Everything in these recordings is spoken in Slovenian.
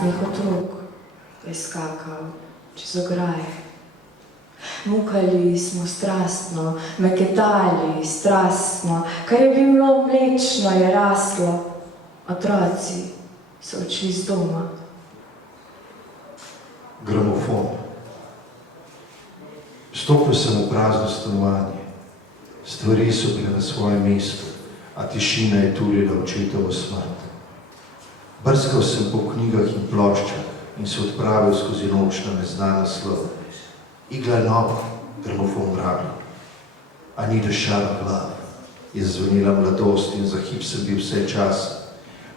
strastnih otrok je skakal čez ograje. Mukali smo strastno, meketali strastno, kar je bilo mlečno, je raslo. Otroci so odšli z doma. Gramofon. Stopil sem v prazno stanovanje. Stvari so bile na svojem mestu, a tišina je tulila očetovo smrt. Brskal sem po knjigah in ploščah in se odpravil skozi noč na neznan naslov. Igla je nova, gramofon vrabi. I need a shot of love. Je zvonila mladost in za hip sem bil vse čas.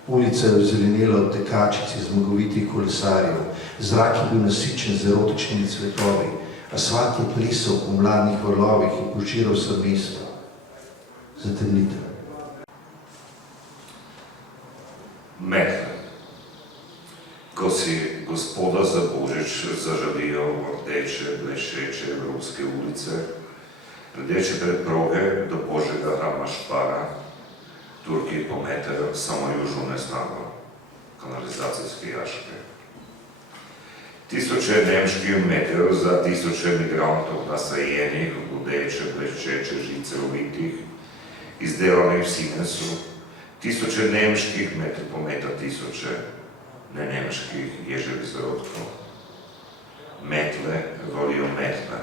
Ulica je ozelenela od tekačic iz zmagovitih kolesarjev. Zrak je bil nasičen z erotičnimi cvetovi. Asfalt je plesal po mladnih valovih in požiral sem mesto. Zatemnitev. Metla. Ko si gospoda za Božič zažalijo rdeče, blešeče evropske ulice, rdeče predproge do Božjega hrama Špara, Turki pometajo samo južno nesnago, kanalizacijske jaške. Tisoče nemških metrov za tisoče migrantov nasajenih v rdeče, blešeče žice ovitih, izdelanih v Siemensu, tisoče nemških metrov pometa tisoče nenemških ježevih zarodkov. Metle volijo metle.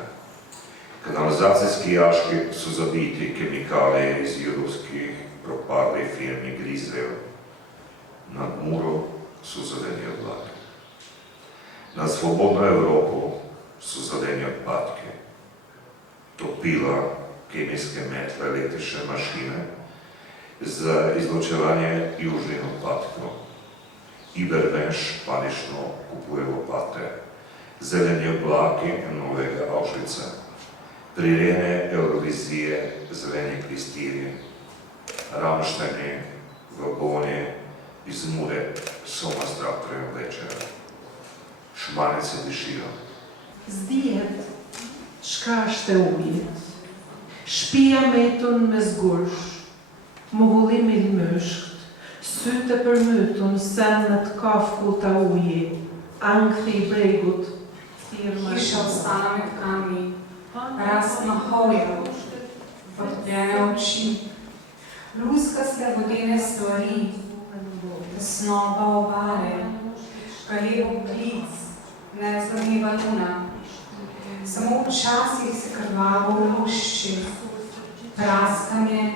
Kanalizacijski jaški so zabiti kemikalije iz judovskih propadlih firmi Grizel. Nad Muro so zeleni oblaki. Nad svobodno Evropo so zeleni odpadki. Topila, kemijske metle, električne mašine za izločevanje južnih odpadkov. Iberbenš panično kupuje lopate, zeleni oblaki novega Auschwitza, prirene Eurovizije, zeleni kristirji, Ramšteni, vagoni iz Mure so nas traktorjem večera. Šmanice dišijo. Zdijet, škašte ujet, špija meton med zgolš, mogli mil møškt, Syte per möton sennet kafkota uje, ankri bregut, Hiša ostala med kamni, rastno hojo, odpljene oči, luskaste vodene stvari, tesnoba obale, galjevo klic, nezlomljiva luna. Samo včasih se krvavo lušči, praskanje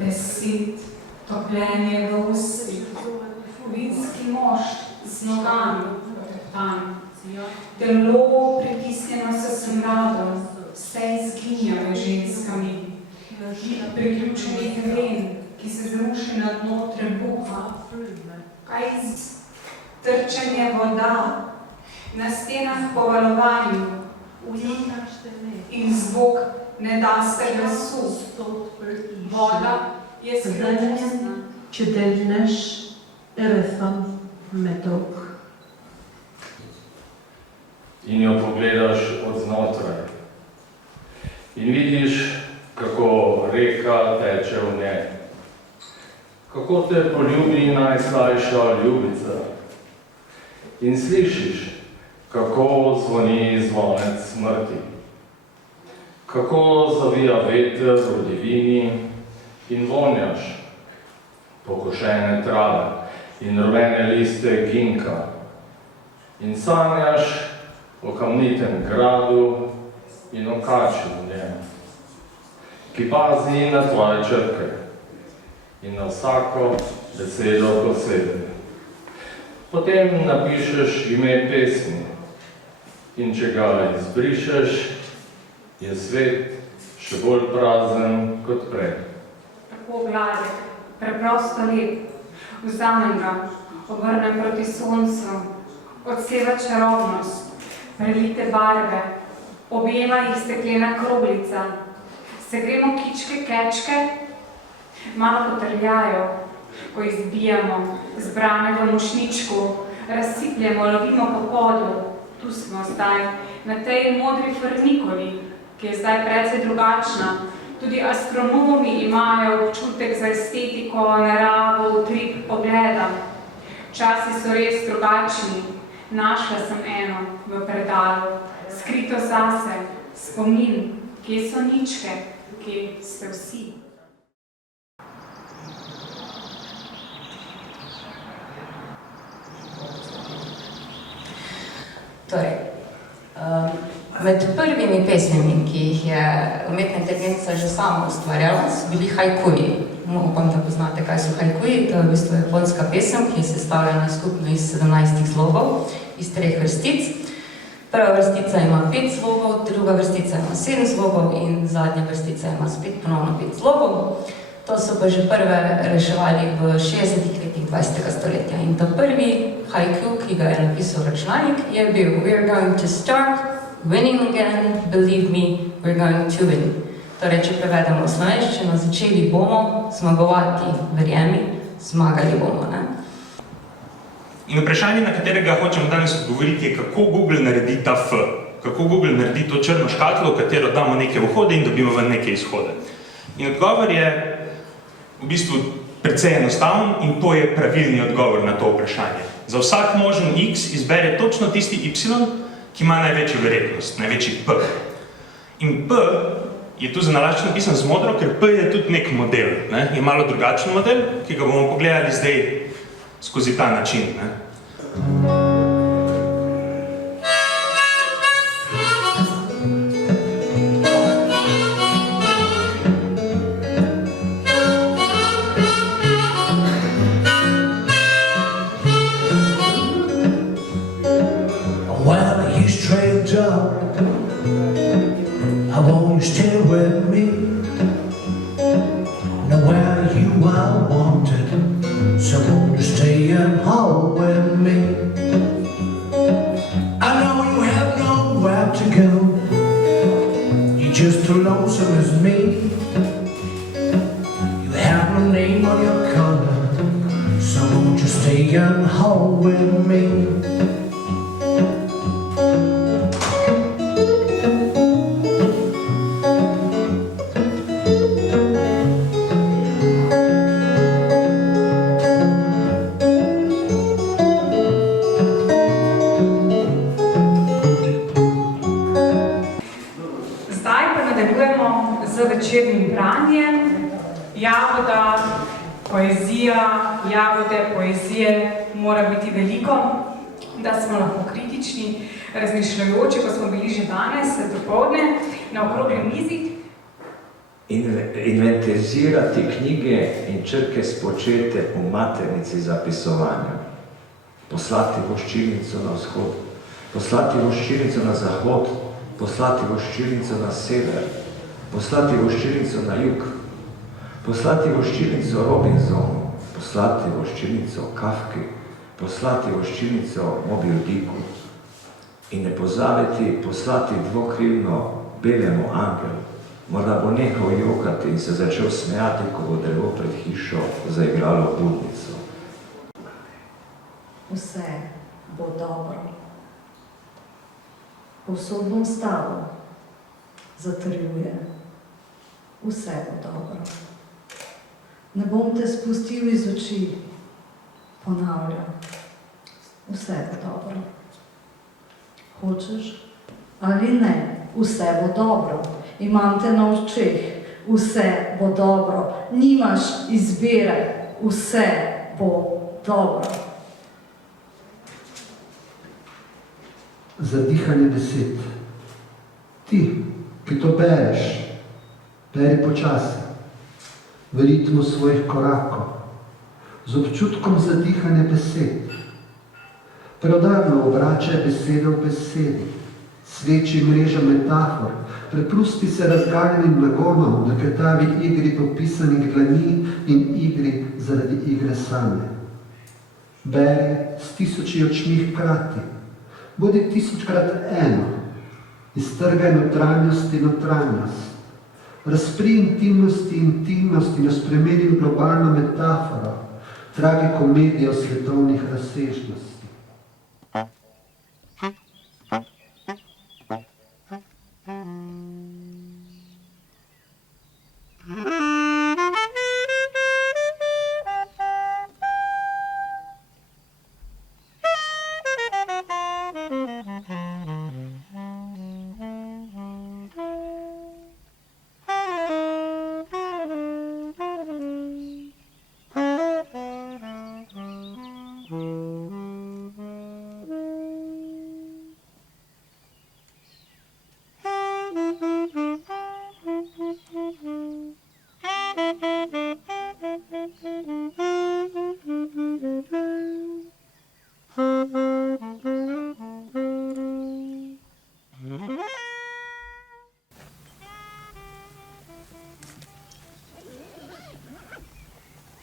besed, topljenje v ustih, vinski mošt z nogami poteptan, telo pritisnjeno s smradom, vse izginjave ženskami, priključenih ven, ki se zruši na dno trebuha, kaj trčenje voda, na stenah po valovanju, vdik in zvok nedaste glasu, voda je skrivnostna. Če delneš erefan metok. In jo pogledaš od znotraj. In vidiš, kako reka teče v njej. Kako te poljubi najslajša ljubica. In slišiš, kako zvoni zvonec smrti. Kako zavija veter v divini in vonjaš pokošene trave in rumene liste ginka. In sanjaš o kamnitem gradu in o kači v njem, ki pazi na tvoje črke in na vsako besedo posebej. Potem napišeš ime pesmi in če ga izbrišeš, je svet še bolj prazen kot prej. Tako gladek, preprosto lep, vzamem ga, obrnem proti soncu, odseva čarobnost, prelite barve, objema jih steklena kroglica, segremo kičke kečke, malo potrljajo, ko jih zbijamo, zbrane v mošnjičku, razsipljemo, lovimo po podu, tu smo zdaj, na tej modri frnikovi, ki je zdaj precej drugačna. Tudi astronomi imajo občutek za estetiko, naravo, utrip pogleda. Časi so res drugačni, Našla sem eno v predalu, skrito zase, spomin, kje so ničke, kje ste vsi. Torej, med prvimi pesmimi, ki jih je umetna inteligenca že sama ustvarjala, so bili haikuji. No, upam, da poznate, kaj so haikuji. To je v bistvu japonska pesem, ki je sestavljena skupno iz 17 slogov, iz 3 vrstic. Prva vrstica ima 5 slogov, druga vrstica ima 7 slogov in zadnja vrstica ima spet ponovno 5 slogov. To so pa že prve reševali v 60 letih 20. stoletja. In to prvi haiku, ki ga je napisal računalnik, je bil "We're going to start winning again, believe me, we're going to win." Torej, če prevedemo v slovenščino, začeli bomo zmagovati, verjemi, zmagali bomo, ne? In vprašanje, na katerega hočemo danes odgovoriti, je, kako Google naredi ta F. Kako Google naredi to črno škatlo, v katero damo neke vhode in dobimo ven neke izhode. In odgovor je v bistvu precej enostaven in to je pravilni odgovor na to vprašanje. Za vsak možen X izbere točno tisti Y, ki ima največjo verjetnost, največji P. In P je tu zanalašč napisan z modro, ker P je tudi nek model, ne? Je malo drugačen model, ki ga bomo pogledali zdaj skozi ta način, ne? While he's trained up, I want you to stay with me. Now where you are wanted, so won't you stay and hold with me? I know you have nowhere to go, you're just as lonesome as me. You have no name on your collar, so won't you stay and hold with me? Večernim branjem, jagoda, poezija, jagode, poezije mora biti veliko, da smo lahko kritični, razmišljajoči, ko smo bili že danes, dopoldne, na okrogli mizi. Inventarizirati knjige in črke spočete v maternici zapisovanja. Poslati voščilnico na vzhod, poslati voščilnico na zahod, poslati voščilnico na sever, poslati voščilnico na jug, poslati voščilnico Robinsonu, poslati voščilnico Kafki, poslati voščilnico Moby Dicku in ne pozabiti poslati dvokrivno belemu angelu. Morda bo nehal jokati in se začel smejati, ko bo drevo pred hišo zaigralo budnico. Vse bo dobro. Povsod bom stalo, zatrjuje. Vse bo dobro. Ne bom te spustil iz oči, ponavlja. Vse bo dobro. Hočeš ali ne, vse bo dobro. Imam te na očeh, vse bo dobro. Nimaš izbire, vse bo dobro. Zadihanje besed. Ti, ki to bereš, beri počasi, v ritmu svojih korakov, z občutkom zadihanja besed. Preudarno obračaj besede v besedi, sveči mreža metafor, prepusti se razgaljenim nagonom, naketavi igri popisanih dlani in igri zaradi igre same. Beri s 1000 očmi hkrati, bodi 1000krat eno, iztrgaj notranjost in notranjost. Razpri intimnost in jo spremeni v globalno metaforo, tragikomedijo svetovnih razsežnosti.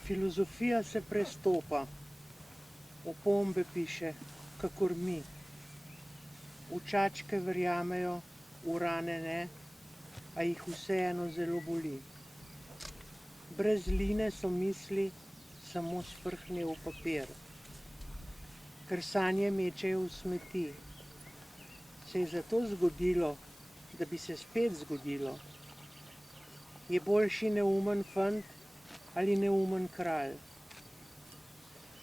Filozofija se prestopa, opombe piše, kakor mi. V čačke verjamejo, v rane ne, a jih vseeno zelo boli. Brez line so misli samo sprhnil papir. Ker sanje mečejo v smeti. Se je zato zgodilo, da bi se spet zgodilo. Je boljši neumen fant ali neumen kralj.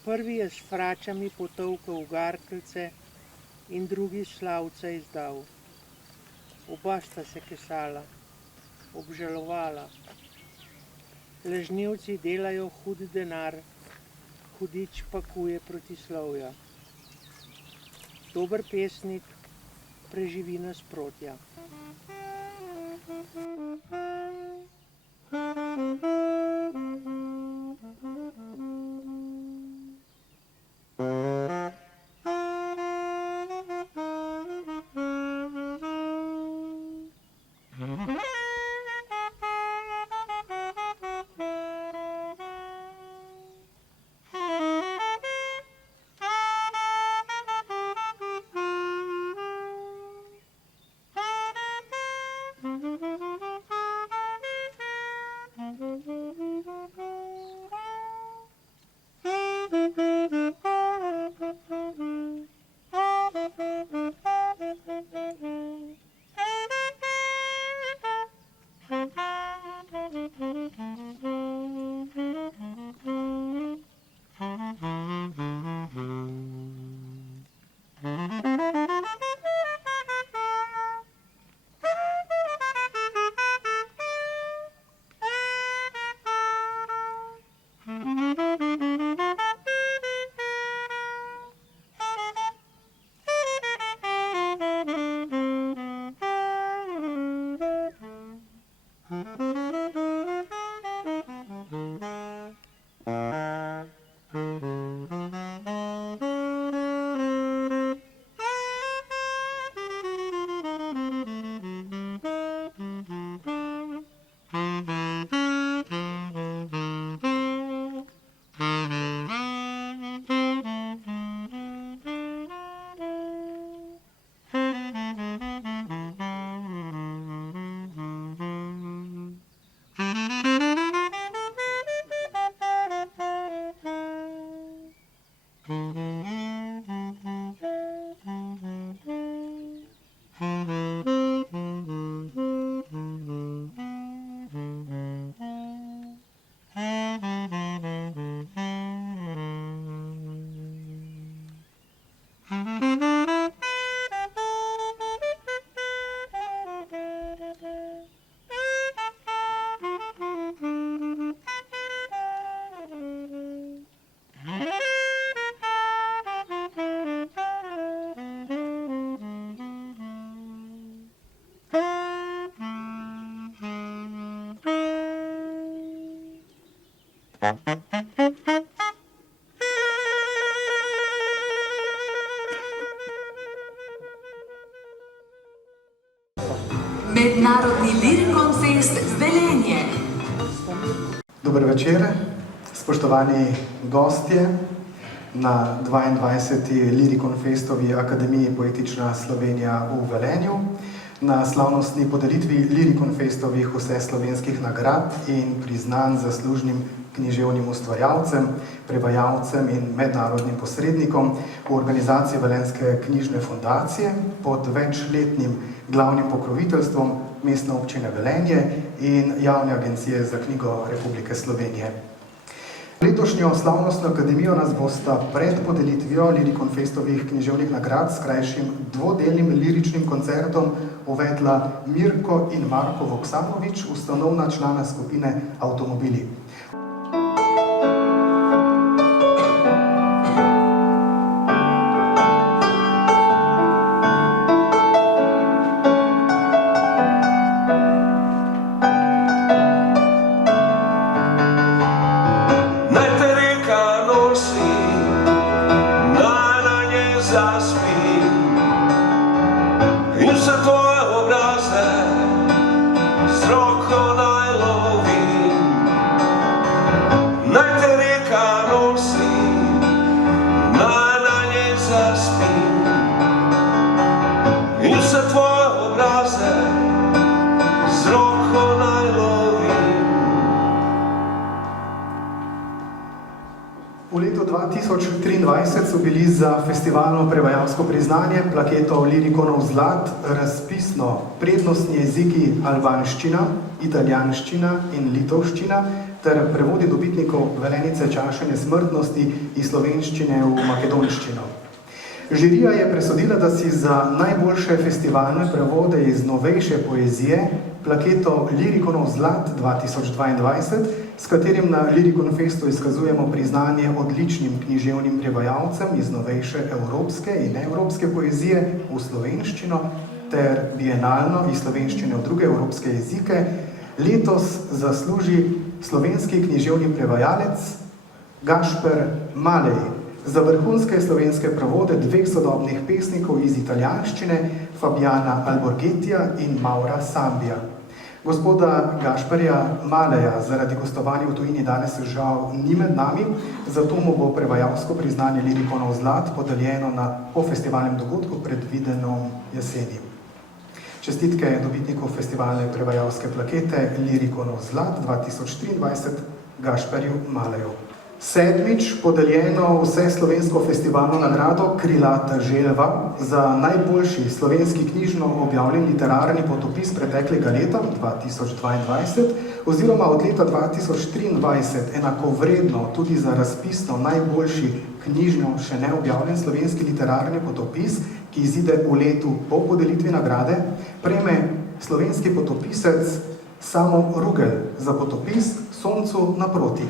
Prvi je s fračami potolkal gartlce in drugi slavca izdal. Oba sta se kesala, obžalovala. Lažnivci delajo hud denar, hudič pa kuje protislovja. Dober pesnik preživi nasprotja. Mednarodni Lirikon Fest Velenje. Dober večer, spoštovani gostje na 22. Lirikon Festovi Akademiji Poetična Slovenija v Velenju, na slavnostni podelitvi Lirikon Festovih vseslovenskih nagrad in priznanj zaslužnim književnim ustvarjalcem, prevajalcem in mednarodnim posrednikom v organizaciji Velenjske knjižne fundacije pod večletnim glavnim pokroviteljstvom Mestne občine Velenje in Javne agencije za knjigo Republike Slovenije. Letošnjo slavnostno akademijo nas bosta pred podelitvijo Lirikon Festovih književnih nagrad s krajšim dvodelnim liričnim koncertom uvedla Mirko in Marko Voksamovič, ustanovna člana skupine Avtomobili. zaspim in vse tvoje obraze z roko naj lovim. Naj te reka nosi, naj na njej zaspim in vse tvoje obraze z roko naj lovim. V letu 2023 so bili za festivalno prevajalsko priznanje plaketo Lirikonov zlat razpisno prednostni jeziki albanščina, italijanščina in litovščina ter prevodi dobitnikov Velenice čašenje smrtnosti iz slovenščine v makedonščino. Žirija je presodila, da si za najboljše festivalne prevode iz novejše poezije plaketo Lirikonov zlat 2022, s katerim na Lirikon Festu izkazujemo priznanje odličnim književnim prevajalcem iz novejše evropske in neevropske poezije v slovenščino ter bienalno iz slovenščine v druge evropske jezike, letos zasluži slovenski književni prevajalec Gašper Malej za vrhunske slovenske prevode dveh sodobnih pesnikov iz italijanščine, Fabiana Alborgetija in Maura Sambija. Gospoda Gašperja Maleja zaradi gostovanja v tujini danes žal ni med nami, zato mu bo prevajalsko priznanje Lirikonov zlat podeljeno na pofestivalnem dogodku predvideno jeseni. Čestitke dobitnikov festivalne prevajalske plakete Lirikonov zlat 2023 Gašperju Maleju. Sedmič podeljeno vseslovensko festivalno nagrado Krilata želva za najboljši slovenski knjižno objavljen literarni potopis preteklega leta 2022 oziroma od leta 2023 enakovredno tudi za razpisno najboljši knjižno še neobjavljen slovenski literarni potopis, ki izide v letu po podelitvi nagrade, prejme slovenski potopisec Samo Rugel za potopis Soncu naproti.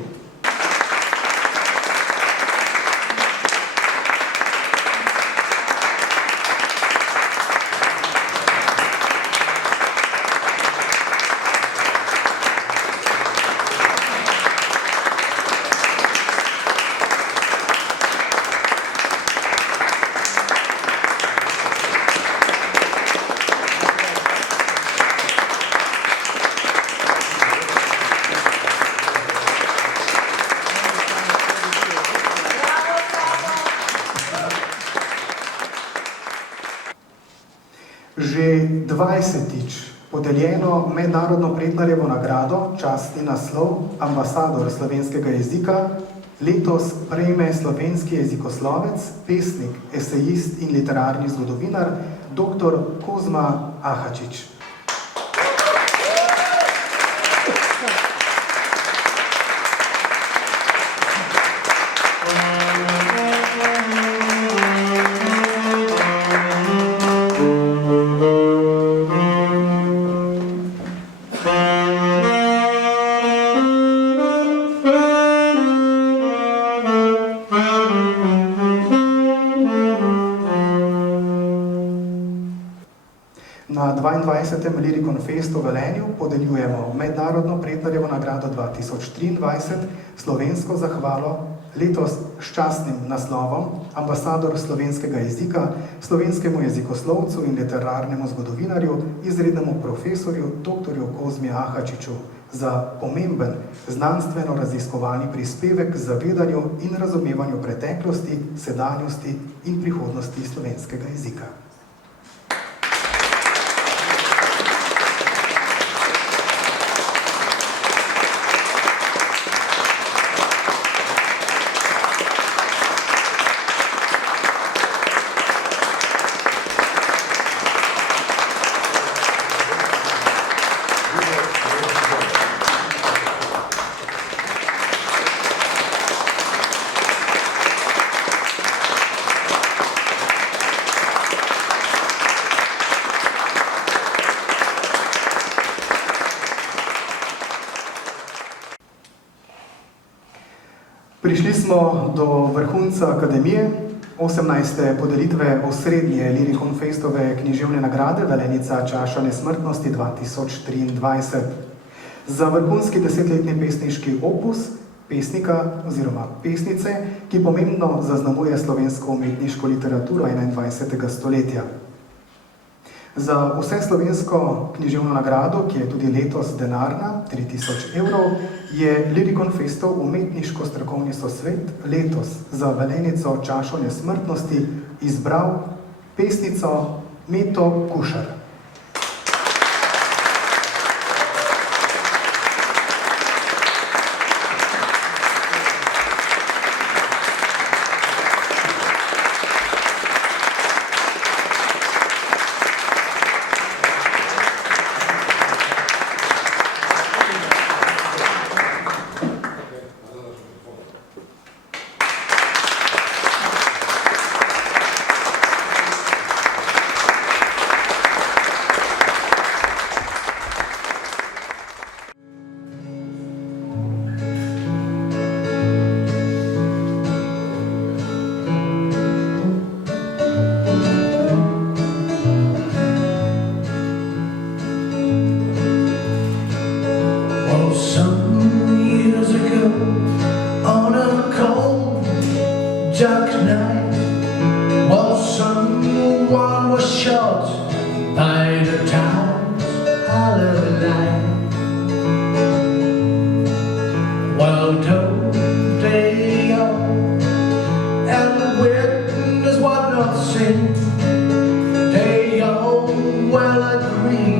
Že 20-tič podeljeno mednarodno Pretnarjevo nagrado, častni naslov ambasador slovenskega jezika, letos prejme slovenski jezikoslovec, pesnik, esejist in literarni zgodovinar dr. Kozma Ahačič. Na 22. Lirikon Festu v Velenju podeljujemo mednarodno Pretnarjevo nagrado 2023, slovensko zahvalo, letos s častnim naslovom ambasador slovenskega jezika, slovenskemu jezikoslovcu in literarnemu zgodovinarju, izrednemu profesorju dr. Kozmi Ahačiču za pomemben znanstveno-raziskovalni prispevek k zavedanju in razumevanju preteklosti, sedanjosti in prihodnosti slovenskega jezika. Prišli smo do vrhunca akademije, 18. podelitve osrednje Lirikon Festove književne nagrade Velenica čaša nesmrtnosti 2023. Za vrhunski 10-letni pesniški opus, pesnika oziroma pesnice, ki pomembno zaznamuje slovensko umetniško literaturo 21. stoletja. Za vse slovensko književno nagrado, ki je tudi letos denarna, 3000 evrov, je Lirikon Festov umetniško strokovni sosvet letos za velenico čašo nesmrtnosti izbral pesnico Meto Kušar. dark night, while someone was shot by the town's hallowed. While told they all, and the witness was not seen, they all well agreed.